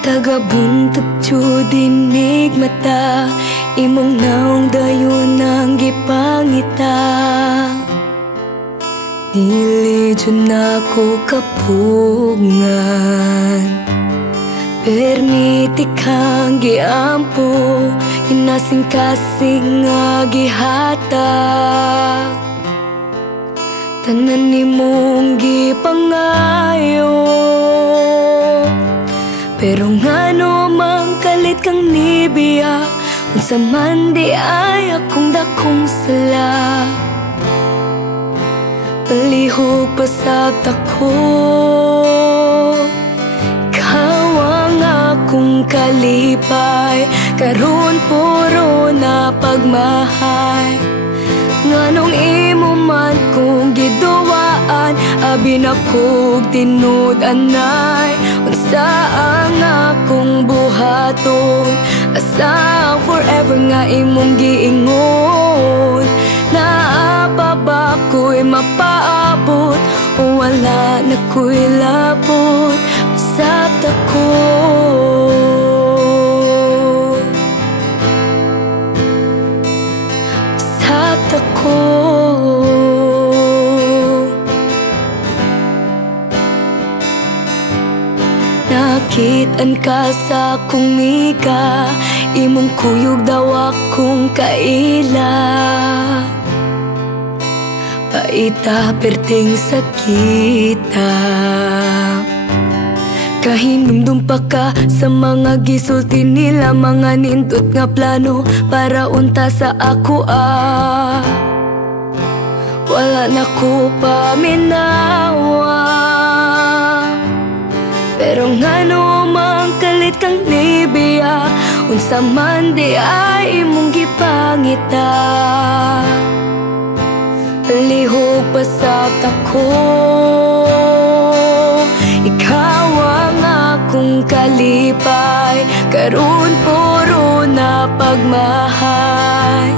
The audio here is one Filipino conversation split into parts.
Tagabuntag jud dinig mata, imong naong dayon ang gipangita. Dili jud nako kapugngan, permiti kang giampo, inasing-kasing nga gihata. Tanan nimong gipangayo, pero ngano mang kalit kang nibiya, unsa man di ay akong dakong sala. Palihog pasab ako, ikaw ang akong kalipay, karon puro na pagmahay. Nganong imo man kong giduwaan, abi na kog tinud anay. Unsa ang akong buhaton, asa ang forever nga imong giingon. Naapa ba ko'y mapaabot, o wala na ko'y labot, pasab ako. Ako nakitaan ka sa akong mika, imong kuyog daw akong kaila. Paita perting sakita, kahinumdum pa ka sa mga gisulti nila, mga nindot nga plano para unta sa ako wala na ko paminawa. Pero ngano mang kalit kang nibiya, unsa man di ay imong gipangita. Palihog pasab ako, ikaw ang akong kalipay, karon puro na pagmahay.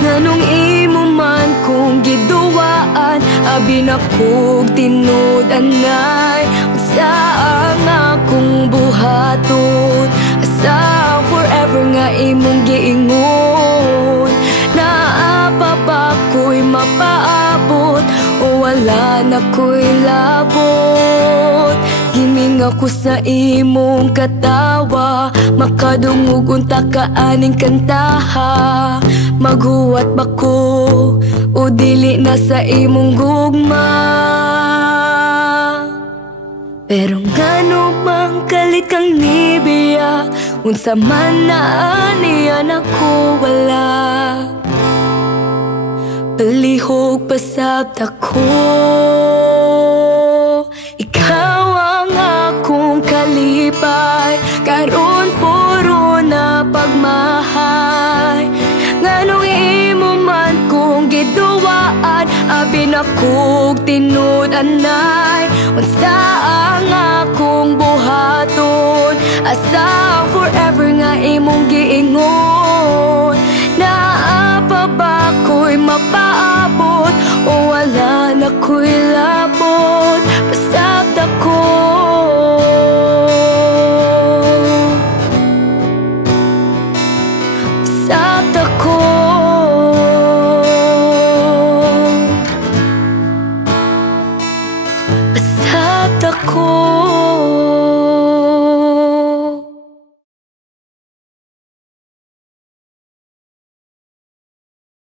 Nganong imo man kong giduwaan, abi na kog tinud anay. Unsa ang akong buhaton, asa ang forever nga imong giingon. Naapa ba ko'y mapaabot, o wala na ko'y labot. Giming ako sa imong katawa, makadungog unta ka aning kantaha. Maghuwat ba ko, o dili na sa imong gugma. Pero ngano mang kalit kang nibiya, unsa man na aniyan ako wala. Palihog pasab ako, ikaw ang akong kalipay, karon puro na pagmahay. Nganong imo man kong giduwaan, abi na kog tinud anay. Unsa ang akong buhaton, asa ang forever nga imong giingon. Naapa ba ko'y mapaabot, o wala na ko'y labot, pasab ako. Pasab ako. Pasab ako.